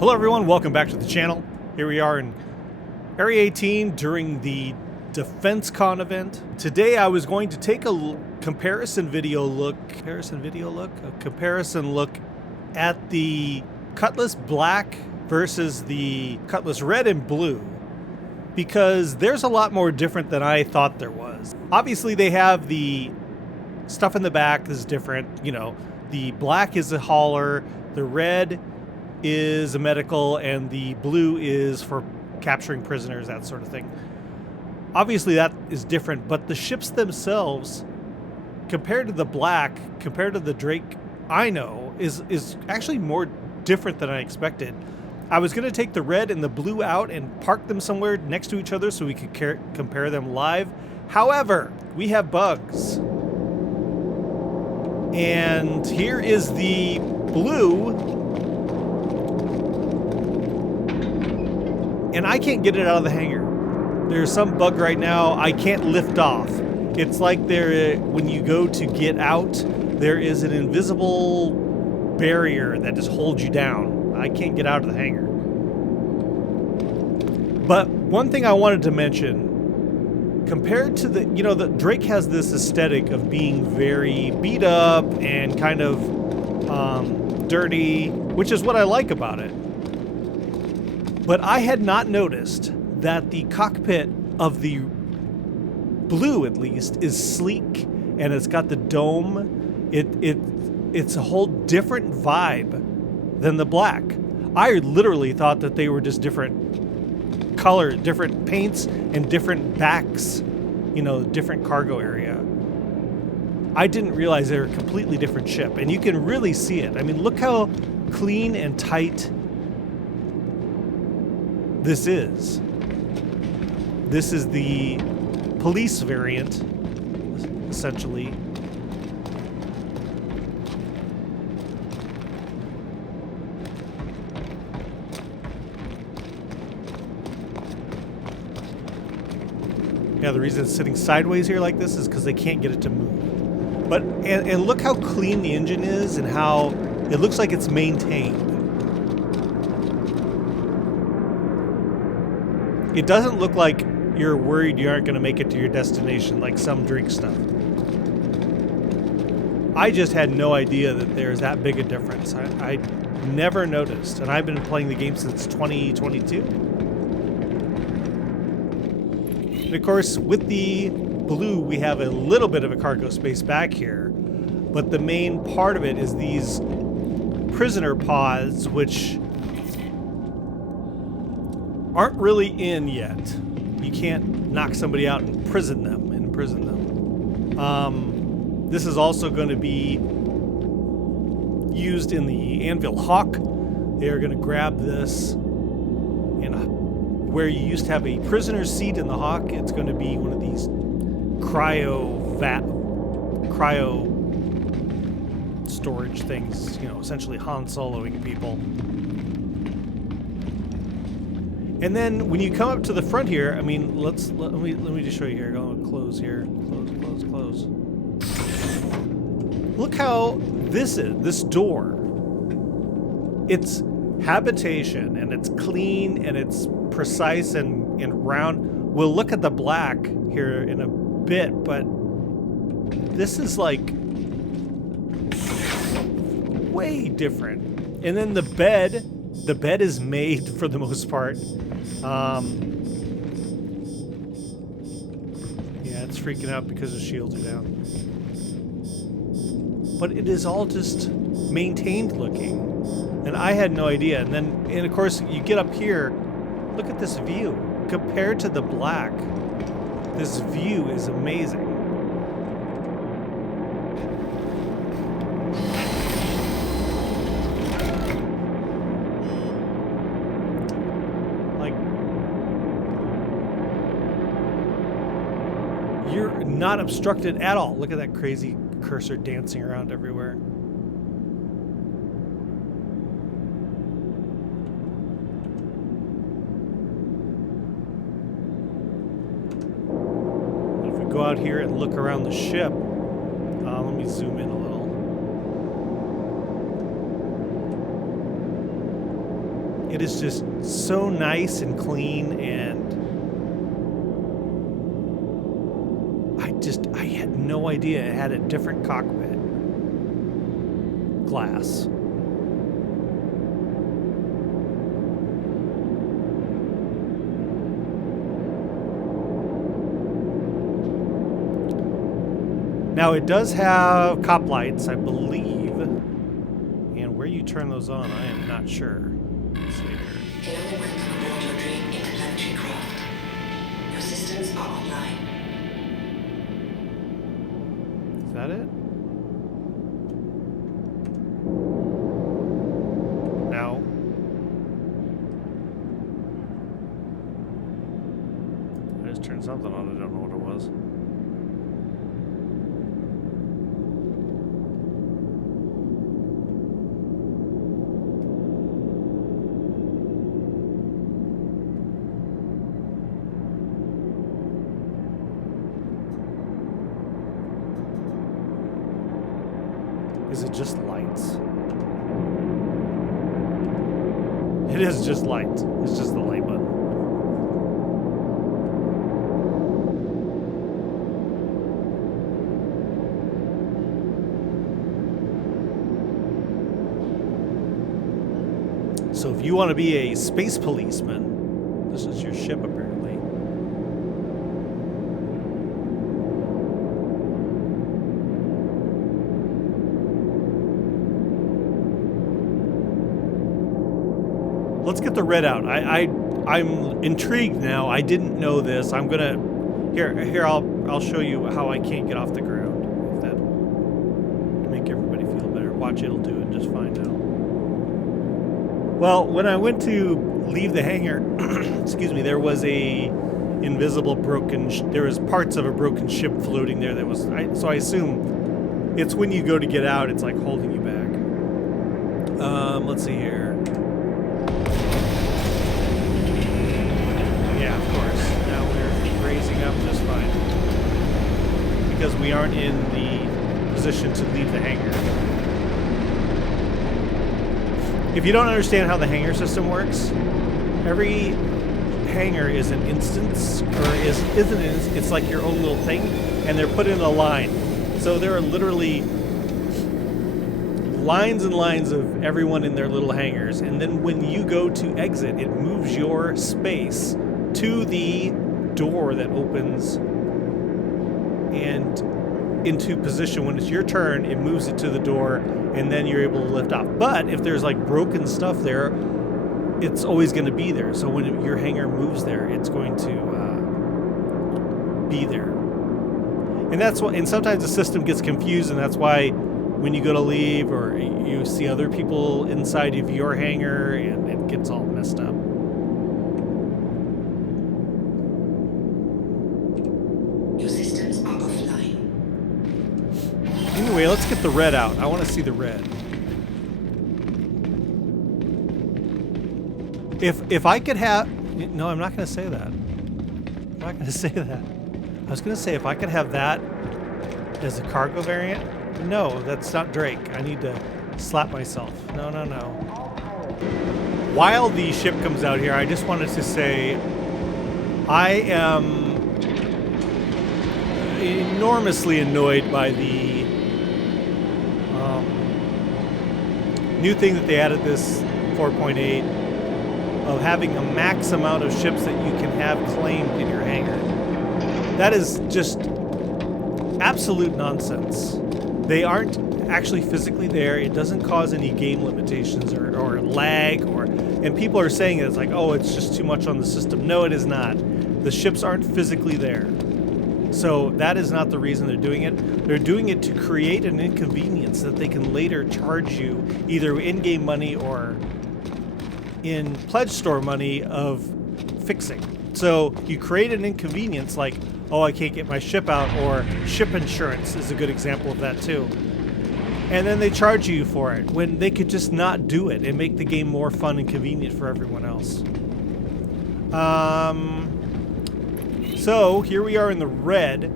Hello everyone, welcome back to the channel. Here we are in Area 18 during the DefenseCon event. Today I was going to take a comparison look at the Cutlass Black versus the Cutlass Red and Blue, because there's a lot more different than I thought there was. Obviously they have the stuff in the back that's different. You know, the black is a hauler, the red is a medical, and the blue is for capturing prisoners, that sort of thing. Obviously that is different, but the ships themselves, compared to the black, compared to the Drake I know, is actually more different than I expected. I was going to take the red and the blue out and park them somewhere next to each other so we could compare them live. However, we have bugs. And here is the blue, and I can't get it out of the hangar. There's some bug right now. I can't lift off. It's like when you go to get out, there is an invisible barrier that just holds you down. I can't get out of the hangar. But one thing I wanted to mention, compared to the Drake has this aesthetic of being very beat up and kind of dirty, which is what I like about it. But I had not noticed that the cockpit of the blue, at least, is sleek and it's got the dome. It's a whole different vibe than the black. I literally thought that they were just different color, different paints, and different backs, different cargo area. I didn't realize they were a completely different ship, and you can really see it. I mean, look how clean and tight this is. This is the police variant, essentially. Yeah, the reason it's sitting sideways here like this is because they can't get it to move. But and look how clean the engine is and how it looks like it's maintained. It doesn't look like you're worried you aren't going to make it to your destination like some Drake stuff. I just had no idea that there's that big a difference. I never noticed, and I've been playing the game since 2022. And of course, with the blue, we have a little bit of a cargo space back here, but the main part of it is these prisoner pods, which aren't really in yet. You can't knock somebody out and imprison them. This is also going to be used in the Anvil Hawk. They are going to grab this, and where you used to have a prisoner seat in the Hawk, it's going to be one of these cryo storage things. Essentially Han Soloing people. And then when you come up to the front here, I mean, let me just show you here. Go close here. Close. Look how this door. It's habitation, and it's clean, and it's precise and round. We'll look at the black here in a bit, but this is like way different. And then the bed is made for the most part. Yeah, it's freaking out because the shields are down. But it is all just maintained looking. And I had no idea. And of course, you get up here, look at this view. Compared to the black, this view is amazing. You're not obstructed at all. Look at that crazy cursor dancing around everywhere. If we go out here and look around the ship, let me zoom in a little. It is just so nice and clean, and I had no idea it had a different cockpit glass. Now it does have cop lights, I believe, and where you turn those on, I am not sure. Let's see here. Hello, welcome aboard your dream interplanetary craft. Your systems are online. Is that it? No. I just turned something on, I don't know what it was. Is it just lights? It is just lights. It's just the light button. So if you want to be a space policeman, this is your ship apparently. Let's get the red out. I'm intrigued now. I didn't know this. I'm gonna here. I'll show you how I can't get off the ground. If that to make everybody feel better. Watch, it'll do it just fine now. Well, when I went to leave the hangar, excuse me, there was a invisible broken. There was parts of a broken ship floating there. That was so I assume it's when you go to get out. It's like holding you back. Let's see here. Yeah, of course. Now we're raising up just fine. Because we aren't in the position to leave the hangar. If you don't understand how the hangar system works, every hangar is an instance, or isn't it? It's like your own little thing, and they're put in a line. So there are literally lines and lines of everyone in their little hangars, and then when you go to exit, it moves your space to the door that opens and into position. When it's your turn, it moves it to the door, and then you're able to lift off. But if there's like broken stuff there, it's always going to be there. So when your hangar moves there, it's going to be there. And that's what. And sometimes the system gets confused, and that's why when you go to leave, or you see other people inside of your hangar, and it gets all messed up. Your systems are offline. Anyway, let's get the red out. I want to see the red. If I could have... No, I'm not going to say that. I'm not going to say that. I was going to say if I could have that as a cargo variant. No, that's not Drake. I need to slap myself. No, no, no. While the ship comes out here, I just wanted to say I am enormously annoyed by the new thing that they added, this 4.8, of having a max amount of ships that you can have claimed in your hangar. That is just absolute nonsense. They aren't actually physically there. It doesn't cause any game limitations or lag, and people are saying it's like, oh, it's just too much on the system. No, it is not. The ships aren't physically there. So that is not the reason they're doing it. They're doing it to create an inconvenience that they can later charge you either in-game money or in pledge store money of fixing. So you create an inconvenience like, oh, I can't get my ship out, or ship insurance is a good example of that too. And then they charge you for it when they could just not do it and make the game more fun and convenient for everyone else. So here we are in the red.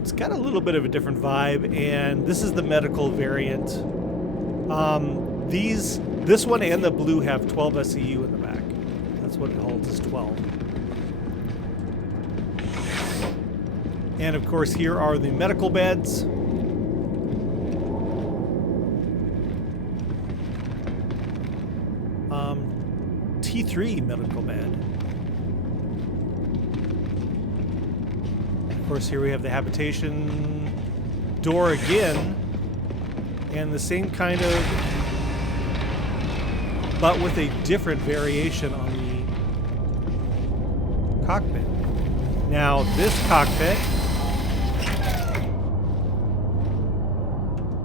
It's got a little bit of a different vibe, and this is the medical variant. This one and the blue have 12 SEU in the back. That's what it holds, is 12. And of course, here are the medical beds. T3 medical bed. Of course, here we have the habitation door again, and the same kind of, but with a different variation on the cockpit. Now, this cockpit,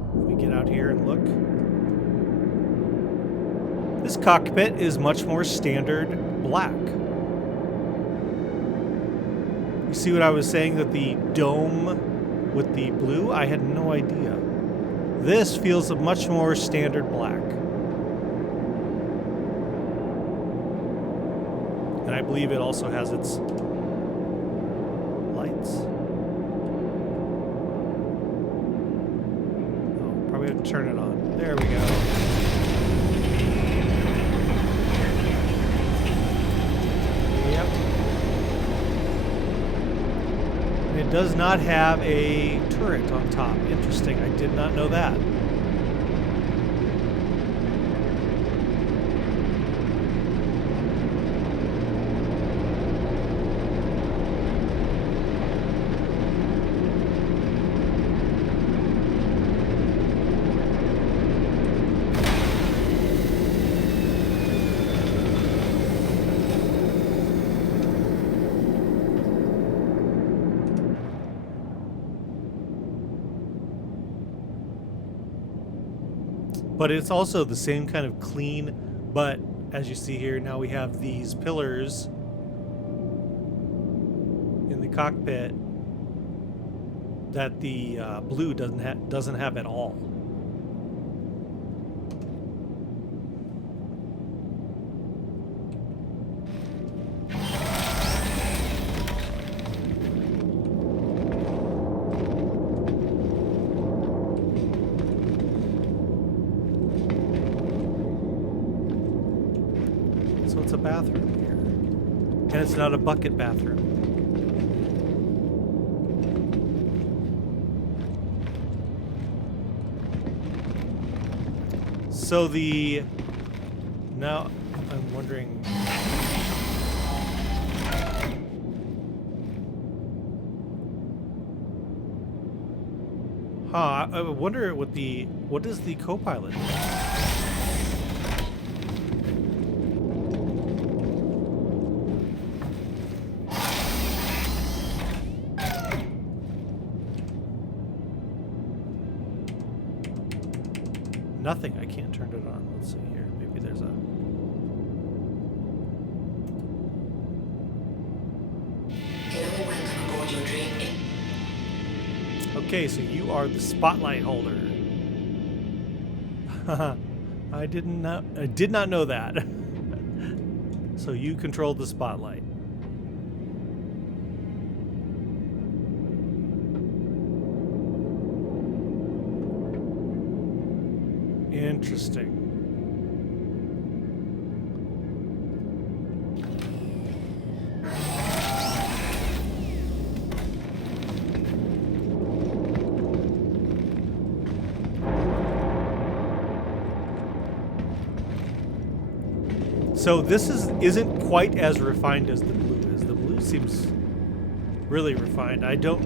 if we get out here and look, this cockpit is much more standard black. You see what I was saying, that the dome with the blue? I had no idea. This feels a much more standard black. And I believe it also has its lights. Oh, probably have to turn it on. There we go. Yep. And it does not have a turret on top. Interesting. I did not know that. But it's also the same kind of clean, but as you see here, now we have these pillars in the cockpit that the blue doesn't have at all. So it's a bathroom here. And it's not a bucket bathroom. So now I'm wondering. I wonder what is the co-pilot? Nothing. I can't turn it on. Let's see here. Maybe there's a... Hello, welcome aboard your dream. Okay, so you are the spotlight holder. I did not know that. So you control the spotlight. Interesting. So this isn't quite as refined as the blue is. The blue seems really refined. I don't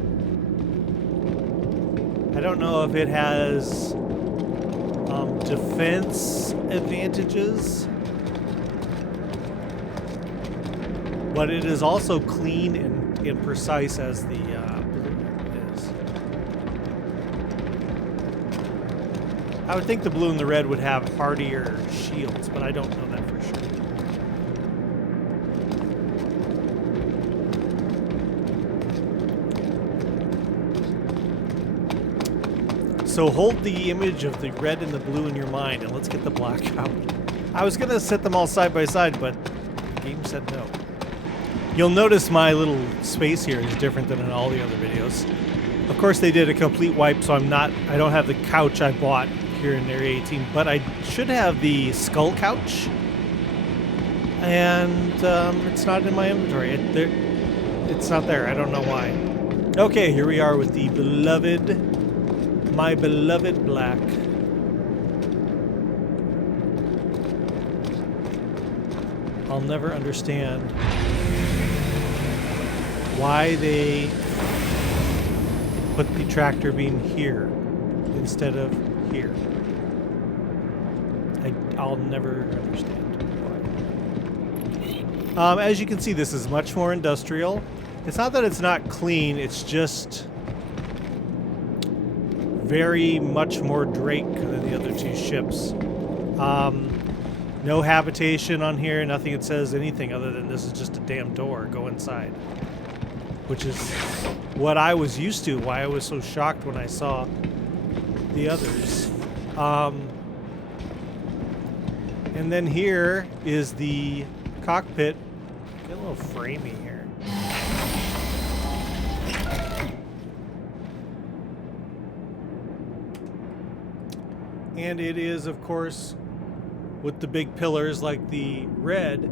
know if it has defense advantages, but it is also clean and precise as the blue is. I would think the blue and the red would have hardier shields, but I don't know that for sure. So hold the image of the red and the blue in your mind, and let's get the black out. I was going to set them all side by side, but the game said no. You'll notice my little space here is different than in all the other videos. Of course, they did a complete wipe, so I don't have the couch I bought here in Area 18, but I should have the skull couch, and it's not in my inventory. It's not there. I don't know why. Okay, here we are with the my beloved black. I'll never understand why they put the tractor beam here instead of here. I'll never understand why. As you can see, this is much more industrial. It's not that it's not clean, it's just very much more Drake than the other two ships. No habitation on here, nothing that says anything other than this is just a damn door. Go inside. Which is what I was used to, why I was so shocked when I saw the others. And then here is the cockpit. Get a little framey here. And it is, of course, with the big pillars like the red.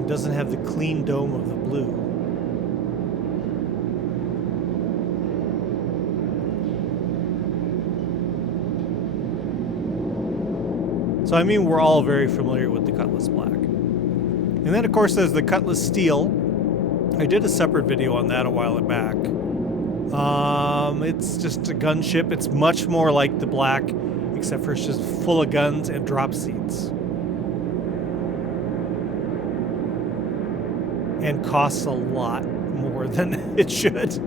It doesn't have the clean dome of the blue. So I mean, we're all very familiar with the Cutlass Black. And then, of course, there's the Cutlass Steel. I did a separate video on that a while back. It's just a gunship. It's much more like the Black, except for it's just full of guns and drop seats. And costs a lot more than it should.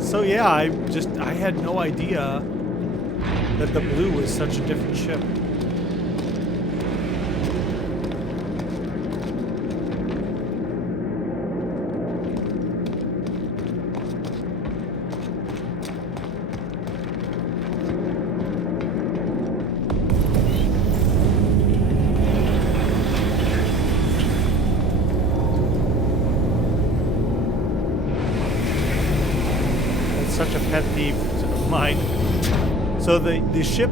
So yeah, I had no idea that the blue was such a different ship. Such a pet peeve of mine. So the ship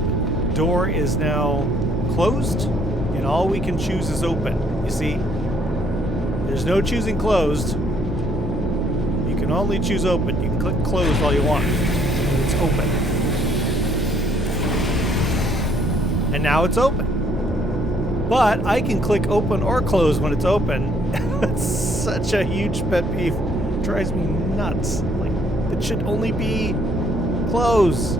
door is now closed, and all we can choose is open. You see? There's no choosing closed. You can only choose open. You can click closed all you want. And it's open. And now it's open. But I can click open or close when it's open. It's such a huge pet peeve. It drives me nuts. It should only be close.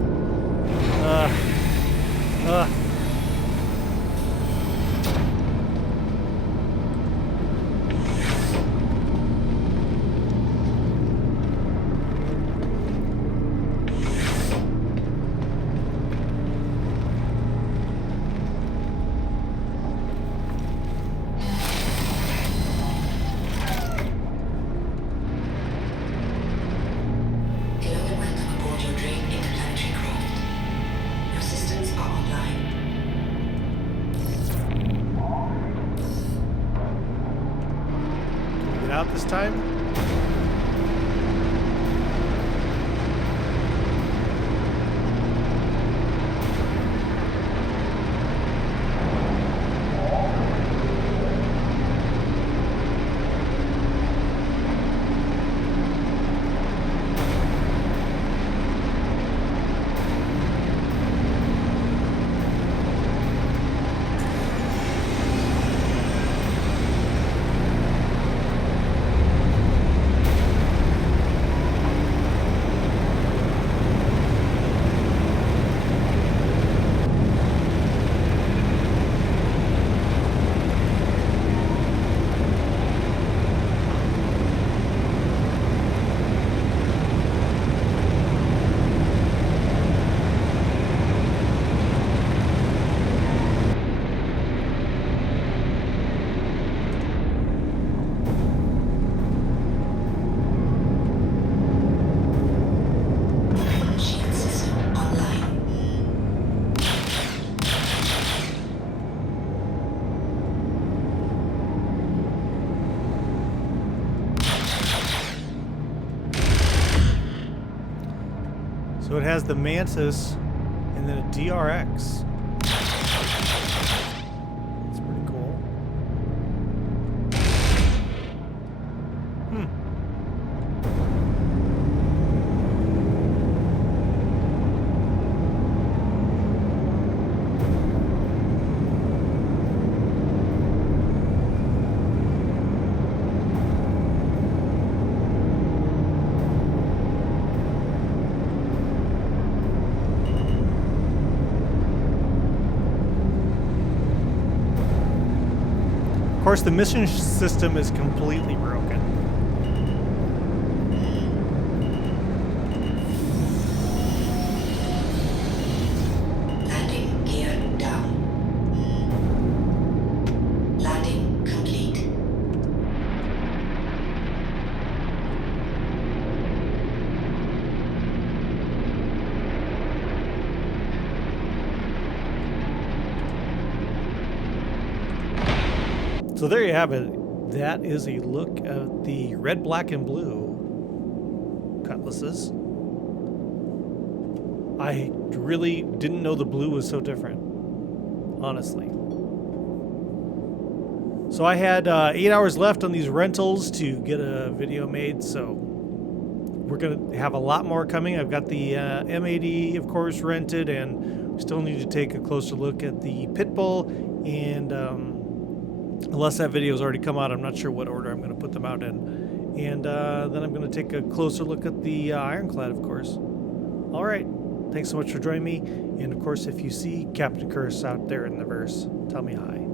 Out this time. So it has the Mantis and then a DRX. That's pretty cool. Of course, the mission system is completely broken. Landing gear down. Landing complete. So there you have it. That is a look at the red, black, and blue cutlasses. I really didn't know the blue was so different, honestly. So I had 8 hours left on these rentals to get a video made, so we're going to have a lot more coming. I've got the M80, of course, rented, and we still need to take a closer look at the Pitbull, and unless that video has already come out, I'm not sure what order I'm going to put them out in. And then I'm going to take a closer look at the Ironclad, of course. All right. Thanks so much for joining me. And, of course, if you see Captain Curse out there in the verse, tell me hi.